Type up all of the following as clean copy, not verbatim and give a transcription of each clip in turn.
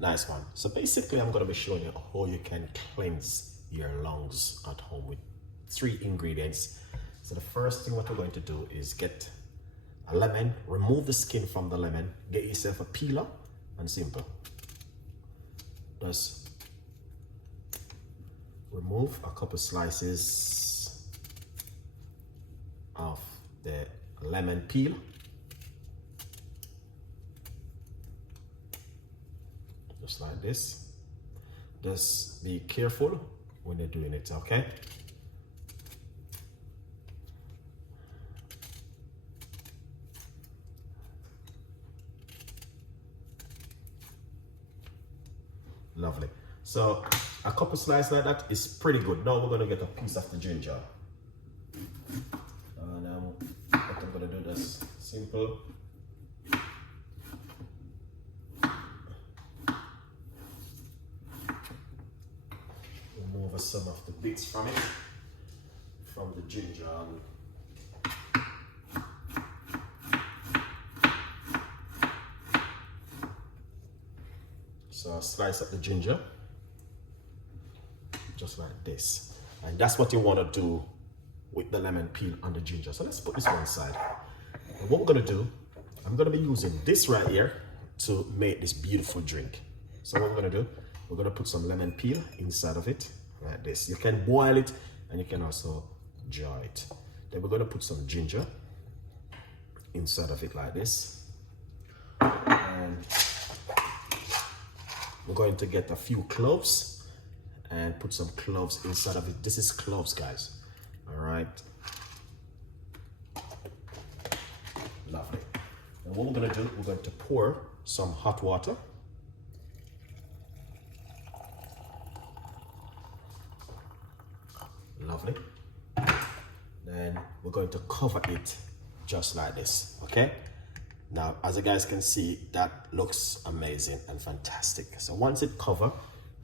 Nice one. So basically I'm going to be showing you how you can cleanse your lungs at home with 3 ingredients. So the first thing what we're going to do is get a lemon, remove the skin from the lemon, get yourself a peeler, and simple. Just remove a couple slices of the lemon peel. Just like this. Just be careful when you're doing it, okay? Lovely. So a couple slices like that is pretty good. Now we're going to get a piece of the ginger. Now what I'm going to do is simple. Remove some of the bits from it, from the ginger. So slice up the ginger, just like this. And that's what you want to do with the lemon peel and the ginger. So let's put this one aside. And what we're going to do, I'm going to be using this right here to make this beautiful drink. So what we're going to do, we're going to put some lemon peel inside of it, like this. You can boil it and you can also jar it. Then we're going to put some ginger inside of it like this. And we're going to get a few cloves and put some cloves inside of it. This is cloves, guys. All right. Lovely. And what we're going to do, we're going to pour some hot water. Lovely. Then we're going to cover it just like this, okay? Now, as you guys can see, that looks amazing and fantastic. So once it covers,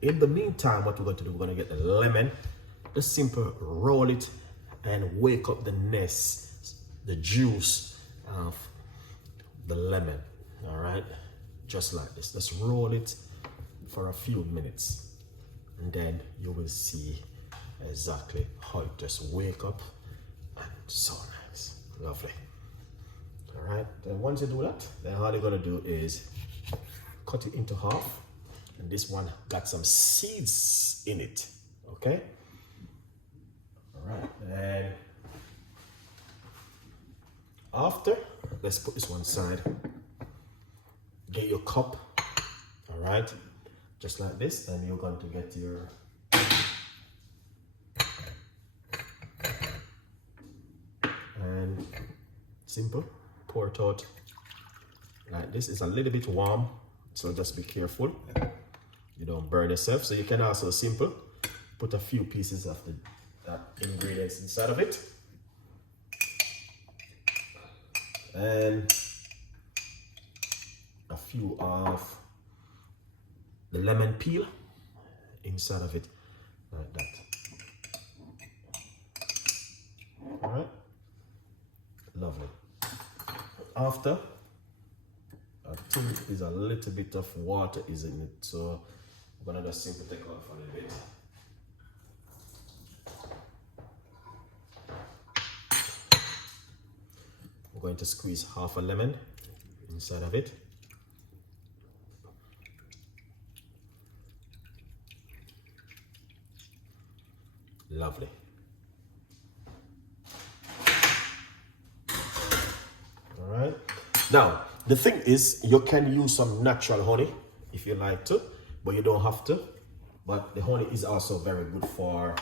in the meantime, what we're going to do, we're going to get the lemon, just simple roll it and wake up the nest, the juice of the lemon, all right? Just like this. Just roll it for a few minutes and then you will see exactly how it just wake up, and so nice. Lovely. All right, then once you do that, then all you're gonna do is cut it into half, and this one got some seeds in it, okay? All right, and after, let's put this one aside. Get your cup, all right, just like this, and you're going to get your and simple. Pour it out like this. It's a little bit warm, so just be careful you don't burn yourself. So you can also simple put a few pieces of the ingredients inside of it, and a few of the lemon peel inside of it like that. All right, lovely. After, I think there's a little bit of water is in it, so I'm gonna just simply take off a little bit. We're going to squeeze half a lemon inside of it. Lovely. All right. Now, the thing is, you can use some natural honey if you like to, but you don't have to. But the honey is also very good for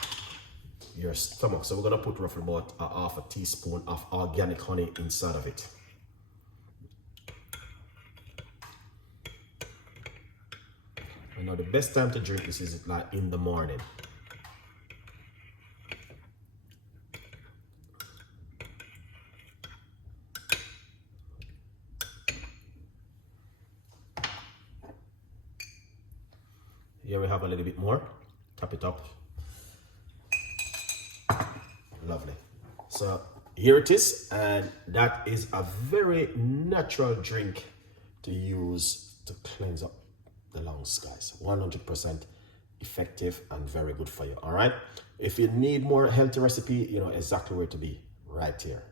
your stomach. So we're gonna put roughly about a half a teaspoon of organic honey inside of it. I know the best time to drink this is like in the morning. Here we have a little bit more. Top it up. Lovely. So here it is, and that is a very natural drink to use to cleanse up the lungs, guys. 100% effective and very good for you. All right. If you need more healthy recipe, you know exactly where to be, right here.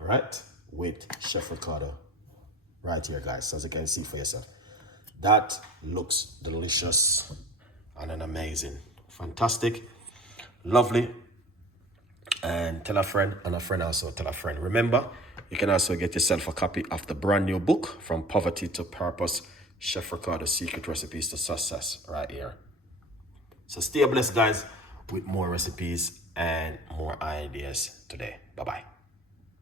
All right, with Chef Ricardo, right here, guys. As you can see for yourself, that looks delicious and an amazing, fantastic, lovely. And tell a friend, and a friend also tell a friend. Remember, you can also get yourself a copy of the brand new book, From Poverty to Purpose, Chef Ricardo's Secret Recipes to Success, right here. So stay blessed, guys, with more recipes and more ideas today. Bye-bye.